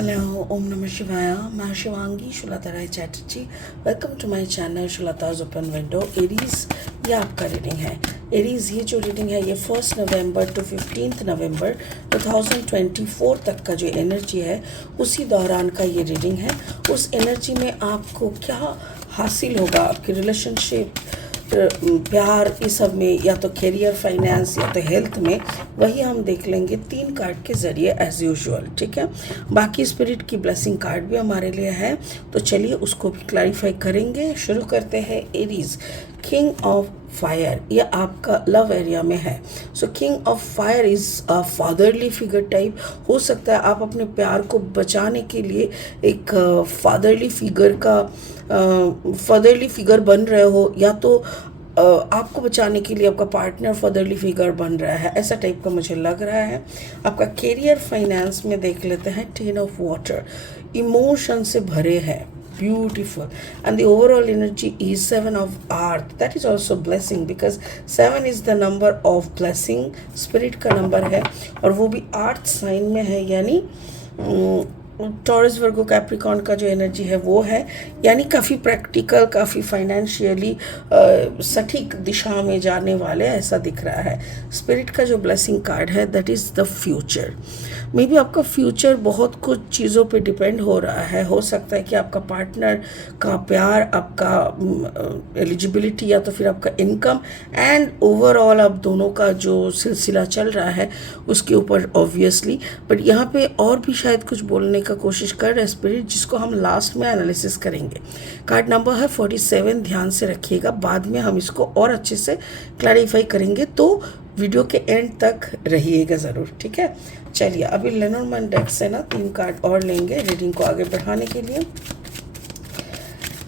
Hello, Om Namah Shivaya. मैं Shivangi Shulata Rai Chatterjee. Welcome to my channel Shulata's open window. Aries ये आपका reading है. एरीज ये जो रीडिंग है ये 1 नवंबर टू 15 नवंबर 2024 तक का जो एनर्जी है उसी दौरान का ये रीडिंग है. उस एनर्जी में आपको क्या हासिल होगा आपकी रिलेशनशिप, प्यार, इस सब में, या तो करियर, फाइनेंस, या तो हेल्थ में, वही हम देख लेंगे 3 कार्ड के ज़रिए एज यूजुअल. ठीक है. बाकी स्पिरिट की ब्लेसिंग कार्ड भी हमारे लिए है, तो चलिए उसको भी क्लैरिफाई करेंगे. शुरू करते हैं. एरीज, किंग ऑफ फायर, ये आपका लव एरिया में है. So king of fire is a fatherly figure type. हो सकता है आप अपने प्यार को बचाने के लिए एक फादरली फिगर बन रहे हो, या तो आपको बचाने के लिए आपका पार्टनर फादरली फिगर बन रहा है. ऐसा टाइप का मुझे लग रहा है. आपका करियर, फाइनेंस में देख लेते हैं. 10 ऑफ वाटर, इमोशन से भरे हैं. Beautiful. And the overall energy is 7 of earth. That is also blessing because 7 is the number of blessing. Spirit का नंबर है और वो भी अर्थ साइन में है, यानी टॉरस, वर्गो, कैप्रिकॉर्न का जो एनर्जी है वो है. यानी काफ़ी प्रैक्टिकल, काफ़ी फाइनेंशियली सटीक दिशा में जाने वाले ऐसा दिख रहा है. स्पिरिट का जो ब्लेसिंग कार्ड है that is the future. May be आपका फ्यूचर बहुत कुछ चीज़ों पे डिपेंड हो रहा है. हो सकता है कि आपका पार्टनर का प्यार, आपका एलिजिबिलिटी, या तो फिर आपका इनकम एंड ओवरऑल आप दोनों का जो सिलसिला चल रहा है उसके ऊपर ऑब्वियसली. बट यहाँ पे और भी शायद कुछ बोलने का कोशिश कर रहे हैं स्पिरिट, जिसको हम लास्ट में एनालिसिस करेंगे. कार्ड नंबर है 47. ध्यान से रखिएगा, बाद में हम इसको और अच्छे से क्लैरिफाई करेंगे, तो वीडियो के एंड तक रहिएगा ज़रूर. ठीक है. चलिए अभी लेनोर्मैन डेक से ना 3 कार्ड और लेंगे रीडिंग को आगे बढ़ाने के लिए.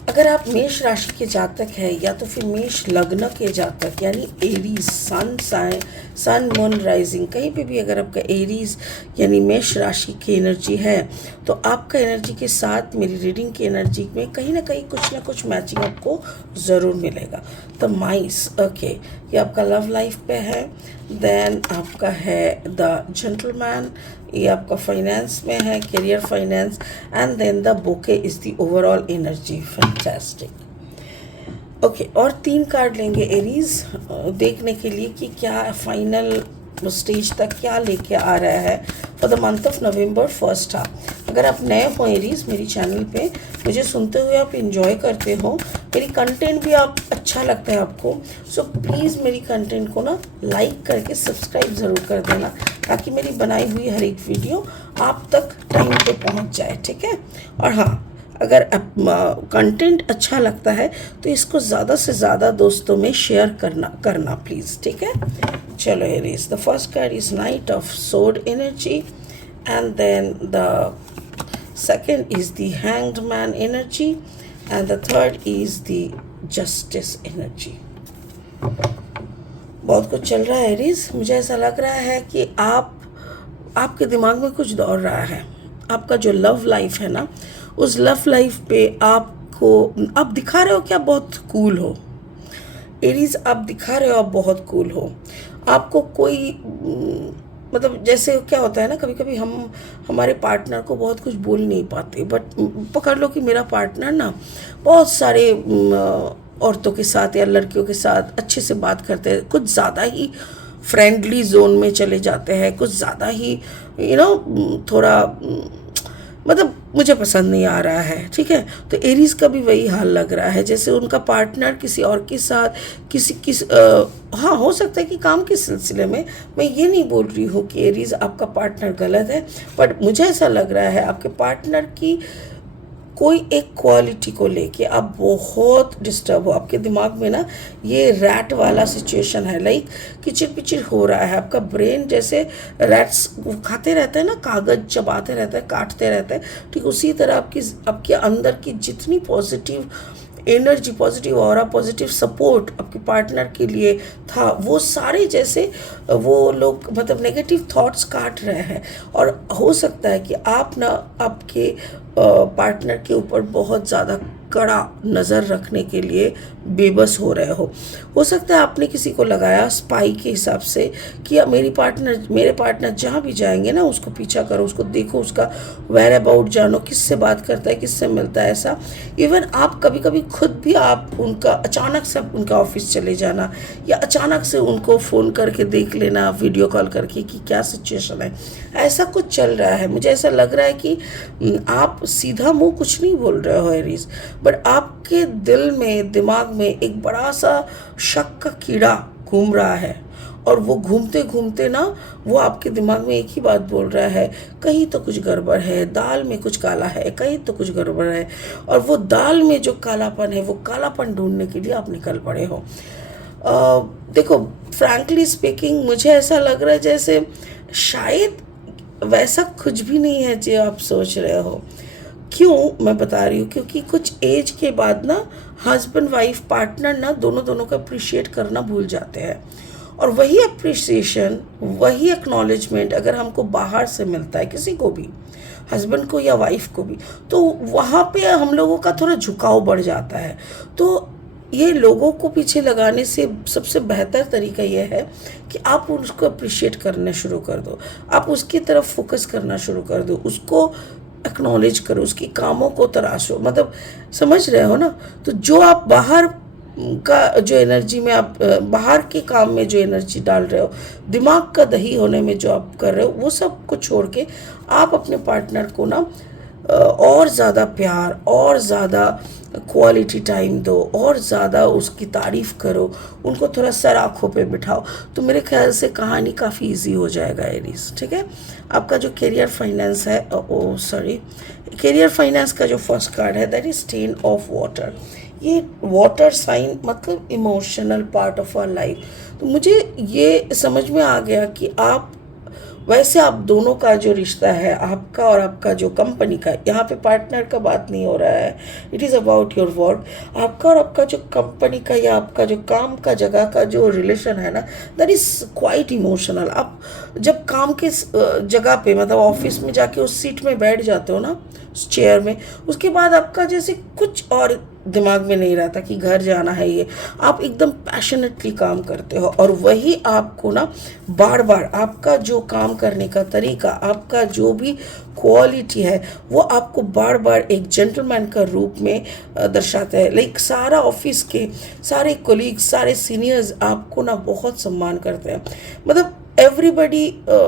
अगर आप मेष राशि के जातक हैं, या तो फिर मेष लग्न के जातक, यानी एरीज, सन मून राइजिंग, कहीं पे भी अगर आपका एरीज यानी मेष राशि की एनर्जी है, तो आपका एनर्जी के साथ मेरी रीडिंग की एनर्जी में कहीं ना कहीं कुछ ना कुछ मैचिंग आपको ज़रूर मिलेगा. तो माइस, ओके, ये आपका लव लाइफ पे है. देन आपका है द जेंटलमैन, ये आपका फाइनेंस में है, career, finance. And then the बोके is the overall energy. Fantastic. Okay, और 3 कार्ड लेंगे एरीज देखने के लिए कि क्या फाइनल स्टेज तक क्या लेके आ रहा है for the month of November first half. अगर आप नए हो एरीज मेरी चैनल पे, मुझे सुनते हुए आप इंजॉय करते हो, मेरी कंटेंट भी आप अच्छा लगता है आपको, सो प्लीज़ मेरी कंटेंट को ना लाइक करके सब्सक्राइब ज़रूर कर देना, ताकि मेरी बनाई हुई हर एक वीडियो आप तक टाइम पे पहुंच जाए. ठीक है. और हाँ, अगर कंटेंट अच्छा लगता है तो इसको ज़्यादा से ज़्यादा दोस्तों में शेयर करना प्लीज़. ठीक है. चलो Aries, the first card is knight of sword energy, and then the second is the hanged man energy, and the third is the justice energy. बहुत कुछ चल रहा है एरीज. मुझे ऐसा लग रहा है कि आपके दिमाग में कुछ दौड़ रहा है. आपका जो लव लाइफ है ना, उस लव लाइफ पे आप दिखा रहे हो कि आप बहुत कूल हो एरीज. आप दिखा रहे हो आप बहुत कूल हो. आपको कोई मतलब जैसे क्या होता है ना, कभी कभी हम हमारे पार्टनर को बहुत कुछ बोल नहीं पाते, बट पकड़ लो कि मेरा पार्टनर ना बहुत सारे औरतों के साथ या लड़कियों के साथ अच्छे से बात करते हैं, कुछ ज़्यादा ही फ्रेंडली जोन में चले जाते हैं, कुछ ज़्यादा ही थोड़ा मतलब मुझे पसंद नहीं आ रहा है. ठीक है. तो एरीज का भी वही हाल लग रहा है, जैसे उनका पार्टनर किसी और के साथ हाँ, हो सकता है कि काम के सिलसिले में. मैं ये नहीं बोल रही हूँ कि एरीज आपका पार्टनर गलत है, बट मुझे ऐसा लग रहा है आपके पार्टनर की कोई एक क्वालिटी को लेके आप बहुत डिस्टर्ब हो. आपके दिमाग में ना ये रैट वाला सिचुएशन है, लाइक किचिर पिचिर हो रहा है. आपका ब्रेन जैसे रैट्स खाते रहते हैं ना, कागज चबाते रहते हैं, काटते रहते हैं, ठीक उसी तरह आपके अंदर की जितनी positive energy, positive aura, positive support आपके पार्टनर के लिए था, वो सारे जैसे वो लोग मतलब नेगेटिव थॉट्स काट रहे हैं. और हो सकता है कि आप ना आपके पार्टनर के ऊपर बहुत ज़्यादा कड़ा नज़र रखने के लिए बेबस हो रहे हो सकता है आपने किसी को लगाया स्पाई के हिसाब से कि मेरे पार्टनर जहाँ भी जाएंगे ना उसको पीछा करो, उसको देखो, उसका वेयर अबाउट जानो, किससे बात करता है, किससे मिलता है। ऐसा इवन आप कभी कभी खुद भी आप उनका अचानक से उनका ऑफिस चले जाना या अचानक से उनको फ़ोन करके देख लेना, वीडियो कॉल करके कि क्या सिचुएशन है, ऐसा कुछ चल रहा है। मुझे ऐसा लग रहा है कि आप सीधा मुंह कुछ नहीं बोल रहे हो एरीज, बट आपके दिल में, दिमाग में एक बड़ा सा शक का कीड़ा घूम रहा है और वो घूमते घूमते ना वो आपके दिमाग में एक ही बात बोल रहा है, कहीं तो कुछ गड़बड़ है, दाल में कुछ काला है, कहीं तो कुछ गड़बड़ है। और वो दाल में जो कालापन है वो कालापन ढूंढने के लिए आप निकल पड़े हो। देखो फ्रैंकली स्पीकिंग मुझे ऐसा लग रहा है जैसे शायद वैसा कुछ भी नहीं है जो आप सोच रहे हो। क्यों मैं बता रही हूँ, क्योंकि कुछ एज के बाद ना हस्बैंड वाइफ पार्टनर ना दोनों को अप्रिशिएट करना भूल जाते हैं। और वही अप्रिसिएशन, वही एक्नॉलेजमेंट अगर हमको बाहर से मिलता है, किसी को भी, हस्बैंड को या वाइफ को भी, तो वहाँ पे हम लोगों का थोड़ा झुकाव बढ़ जाता है। तो ये लोगों को पीछे लगाने से सबसे बेहतर तरीका ये है कि आप उसको अप्रिशिएट करना शुरू कर दो, आप उसकी तरफ फोकस करना शुरू कर दो, उसको एक्नॉलेज करो, उसकी कामों को तराशो। मतलब समझ रहे हो ना। तो जो आप बाहर का जो एनर्जी में आप बाहर के काम में जो एनर्जी डाल रहे हो, दिमाग का दही होने में जो आप कर रहे हो, वो सब को छोड़ के आप अपने पार्टनर को ना और ज़्यादा प्यार और ज़्यादा क्वालिटी टाइम दो और ज़्यादा उसकी तारीफ़ करो, उनको थोड़ा सर आँखों पे बिठाओ। तो मेरे ख्याल से कहानी काफ़ी इजी हो जाएगा एरीज। ठीक है, आपका जो करियर फाइनेंस है, करियर फाइनेंस का जो फर्स्ट कार्ड है दैट इज 10 ऑफ वाटर। ये वाटर साइन मतलब emotional part of our life. तो मुझे ये समझ में आ गया कि आप वैसे आप दोनों का जो रिश्ता है, आपका और आपका जो कंपनी का, यहाँ पे पार्टनर का बात नहीं हो रहा है, it is about your work. आपका और आपका जो कंपनी का या आपका जो काम का जगह का जो रिलेशन है ना, दैट इज़ क्वाइट इमोशनल। आप जब काम के जगह पे मतलब ऑफिस में जाके उस सीट में बैठ जाते हो ना, उस चेयर में, उसके बाद आपका जैसे कुछ और दिमाग में नहीं रहता कि घर जाना है। ये आप एकदम पैशनेटली काम करते हो और वही आपको ना बार बार आपका जो काम करने का तरीका, आपका जो भी क्वालिटी है, वो आपको बार बार एक जेंटलमैन का रूप में दर्शाता है। लाइक सारा ऑफिस के सारे कोलीग्स, सारे सीनियर्स आपको ना बहुत सम्मान करते हैं। मतलब एवरीबडी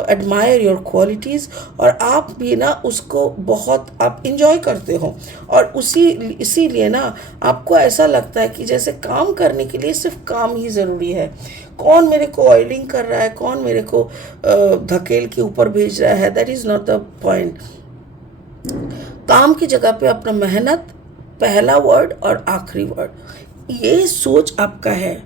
एडमायर योर क्वालिटीज़ और आप भी ना उसको बहुत आप इंजॉय करते हो। और इसीलिए ना आपको ऐसा लगता है कि जैसे काम करने के लिए सिर्फ काम ही ज़रूरी है। कौन मेरे को ऑयलिंग कर रहा है, कौन मेरे को धकेल के ऊपर भेज रहा है, that is not the point. काम की जगह पे अपना मेहनत पहला वर्ड और आखिरी वर्ड, ये सोच आपका है।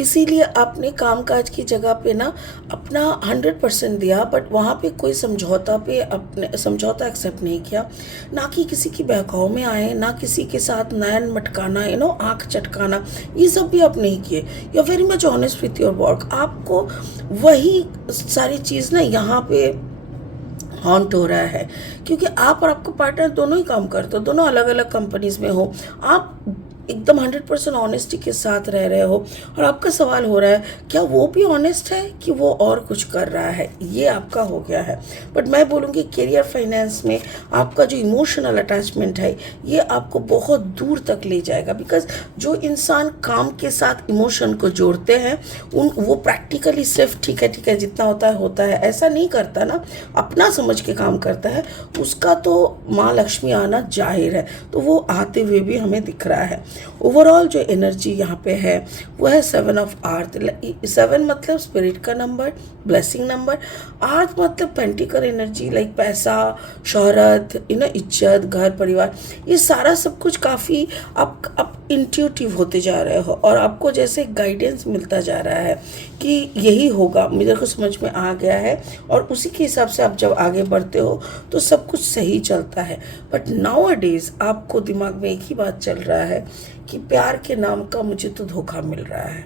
इसीलिए आपने कामकाज की जगह पे ना अपना 100% दिया, बट वहाँ पे कोई समझौता एक्सेप्ट नहीं किया। ना कि किसी की बहकाव में आए, ना किसी के साथ नयन मटकाना, आँख चटकाना, ये सब भी आप नहीं किए। You are very much honest with your work. आपको वही सारी चीज़ ना यहाँ पे हॉन्ट हो रहा है, क्योंकि आप और आपका पार्टनर दोनों ही काम करते हो, दोनों अलग अलग कंपनीज में हो, आप एकदम 100% ऑनेस्टी के साथ रह रहे हो। और आपका सवाल हो रहा है क्या वो भी ऑनेस्ट है कि वो और कुछ कर रहा है, ये आपका हो गया है। बट मैं बोलूँगी करियर फाइनेंस में आपका जो इमोशनल अटैचमेंट है ये आपको बहुत दूर तक ले जाएगा। बिकॉज जो इंसान काम के साथ इमोशन को जोड़ते हैं वो प्रैक्टिकली सिर्फ ठीक है जितना होता है ऐसा नहीं करता ना, अपना समझ के काम करता है, उसका तो माँ लक्ष्मी आना जाहिर है। तो वो आते हुए भी हमें दिख रहा है। ओवरऑल जो एनर्जी यहाँ पे है वो है 7 ऑफ अर्थ। 7 मतलब स्पिरिट का नंबर, ब्लेसिंग नंबर। अर्थ मतलब पेंटिकल एनर्जी, लाइक पैसा, शोहरत, इज्जत, घर परिवार, ये सारा सब कुछ काफ़ी आप इंट्यूटिव होते जा रहे हो और आपको जैसे गाइडेंस मिलता जा रहा है कि यही होगा, मेरे को समझ में आ गया है। और उसी के हिसाब से आप जब आगे बढ़ते हो तो सब कुछ सही चलता है। बट नाउ अ डेज आपको दिमाग में एक ही बात चल रहा है कि प्यार के नाम का मुझे तो धोखा मिल रहा है।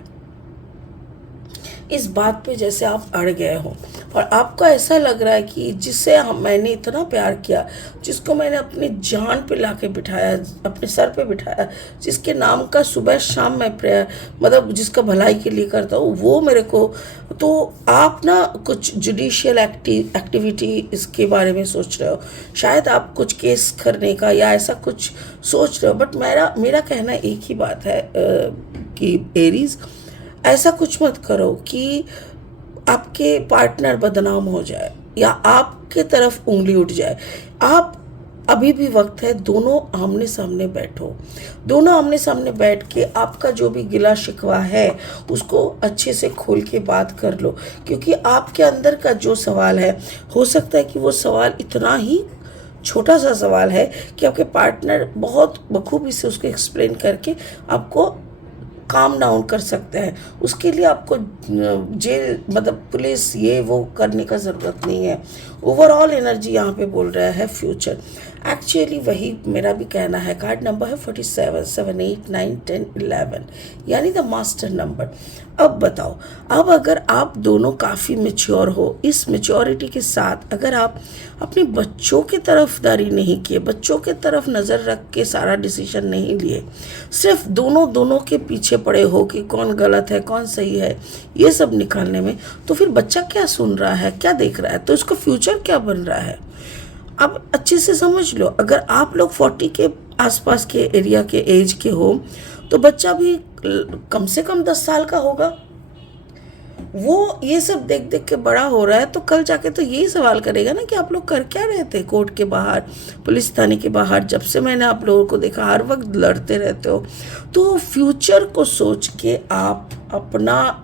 इस बात पे जैसे आप अड़ गए हो और आपको ऐसा लग रहा है कि जिससे मैंने इतना प्यार किया, जिसको मैंने अपनी जान पे लाके बिठाया, अपने सर पे बिठाया, जिसके नाम का सुबह शाम मैं प्रेयर मतलब जिसका भलाई के लिए करता हूँ, वो मेरे को, तो आप ना कुछ जुडिशियल एक्टिविटी इसके बारे में सोच रहे हो, शायद आप कुछ केस करने का या ऐसा कुछ सोच रहे हो। बट मेरा कहना एक ही बात है कि एरीज, ऐसा कुछ मत करो कि आपके पार्टनर बदनाम हो जाए या आपके तरफ उंगली उठ जाए। आप अभी भी वक्त है, दोनों आमने सामने बैठो, दोनों आमने सामने बैठ के आपका जो भी गिला शिकवा है उसको अच्छे से खोल के बात कर लो, क्योंकि आपके अंदर का जो सवाल है, हो सकता है कि वो सवाल इतना ही छोटा सा सवाल है कि आपके पार्टनर बहुत बखूबी से उसको एक्सप्लेन करके आपको काम डाउन कर सकते हैं। उसके लिए आपको जेल मतलब पुलिस ये वो करने का ज़रूरत नहीं है। ओवरऑल एनर्जी यहाँ पे बोल रहा है फ्यूचर। एक्चुअली वही मेरा भी कहना है। कार्ड नंबर है 47, 7, 8, 9, 10, 11 यानी द मास्टर नंबर। अब बताओ, अब अगर आप दोनों काफ़ी मेच्योर हो, इस मेच्योरिटी के साथ अगर आप अपने बच्चों की तरफदारी नहीं किए, बच्चों के तरफ नज़र रख के सारा डिसीजन नहीं लिए, सिर्फ दोनों के पीछे पड़े हो कि कौन गलत है कौन सही है ये सब निकालने में, तो फिर बच्चा क्या सुन रहा है, क्या देख रहा है, तो इसका फ्यूचर क्या बन रहा है। अब अच्छे से समझ लो, अगर आप लोग 40 के आसपास के एरिया के एज के हो तो बच्चा भी कम से कम 10 साल का होगा। वो ये सब देख देख के बड़ा हो रहा है, तो कल जाके तो यही सवाल करेगा ना कि आप लोग कर क्या रहे थे कोर्ट के बाहर, पुलिस थाने के बाहर। जब से मैंने आप लोगों को देखा हर वक्त लड़ते रहते हो। तो फ्यूचर को सोच के आप अपना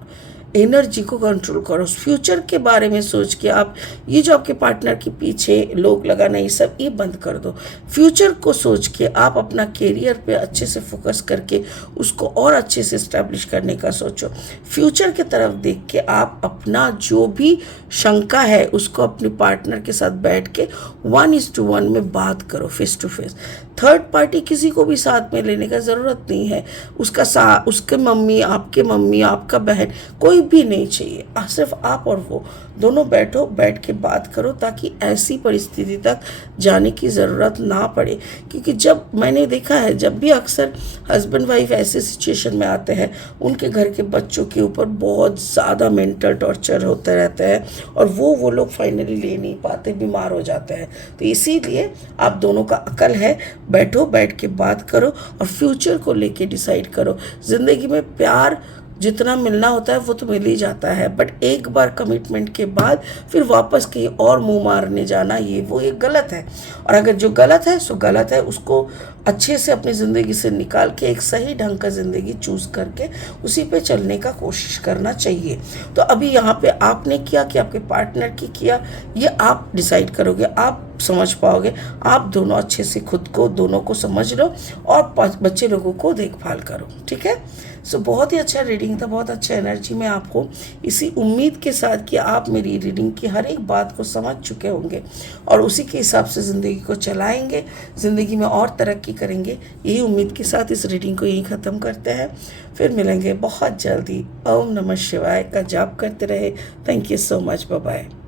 एनर्जी को कंट्रोल करो। फ्यूचर के बारे में सोच के आप ये जो आपके पार्टनर के पीछे लोग लगाना ये सब ये बंद कर दो। फ्यूचर को सोच के आप अपना कैरियर पे अच्छे से फोकस करके उसको और अच्छे से इस्टेब्लिश करने का सोचो। फ्यूचर की तरफ देख के आप अपना जो भी शंका है उसको अपने पार्टनर के साथ बैठ के 1:1 में बात करो, face to face. Third party किसी को भी साथ में लेने का ज़रूरत नहीं है। उसके मम्मी, आपका बहन, कोई भी नहीं चाहिए। सिर्फ आप और वो दोनों बैठो, बैठ के बात करो, ताकि ऐसी परिस्थिति तक जाने की ज़रूरत ना पड़े। क्योंकि जब मैंने देखा है, जब भी अक्सर हस्बैंड वाइफ ऐसे सिचुएशन में आते हैं, उनके घर के बच्चों के ऊपर बहुत ज़्यादा मेंटल टॉर्चर होता रहता है और वो लोग फाइनली ले नहीं पाते, बीमार हो जाते हैं। तो इसीलिए आप दोनों का अकल है, बैठो, बैठ के बात करो और फ्यूचर को लेके डिसाइड करो। ज़िंदगी में प्यार जितना मिलना होता है वो तो मिल ही जाता है, बट एक बार कमिटमेंट के बाद फिर वापस कहीं और मुंह मारने जाना ये गलत है। और अगर जो गलत है सो गलत है, उसको अच्छे से अपनी ज़िंदगी से निकाल के एक सही ढंग का ज़िंदगी चूज़ करके उसी पे चलने का कोशिश करना चाहिए। तो अभी यहाँ पे आपने किया कि आपके पार्टनर की किया, ये आप डिसाइड करोगे, आप समझ पाओगे। आप दोनों अच्छे से खुद को दोनों को समझ लो और बच्चे लोगों को देखभाल करो, ठीक है। सो बहुत ही अच्छा रीडिंग था, बहुत अच्छा एनर्जी में आपको, इसी उम्मीद के साथ कि आप मेरी रीडिंग की हर एक बात को समझ चुके होंगे और उसी के हिसाब से ज़िंदगी को चलाएंगे, ज़िंदगी में और तरक्की करेंगे। यही उम्मीद के साथ इस रीडिंग को यहीं ख़त्म करते हैं। फिर मिलेंगे बहुत जल्दी। ओम नमः शिवाय का जाप करते रहे। Thank you so much, bye bye.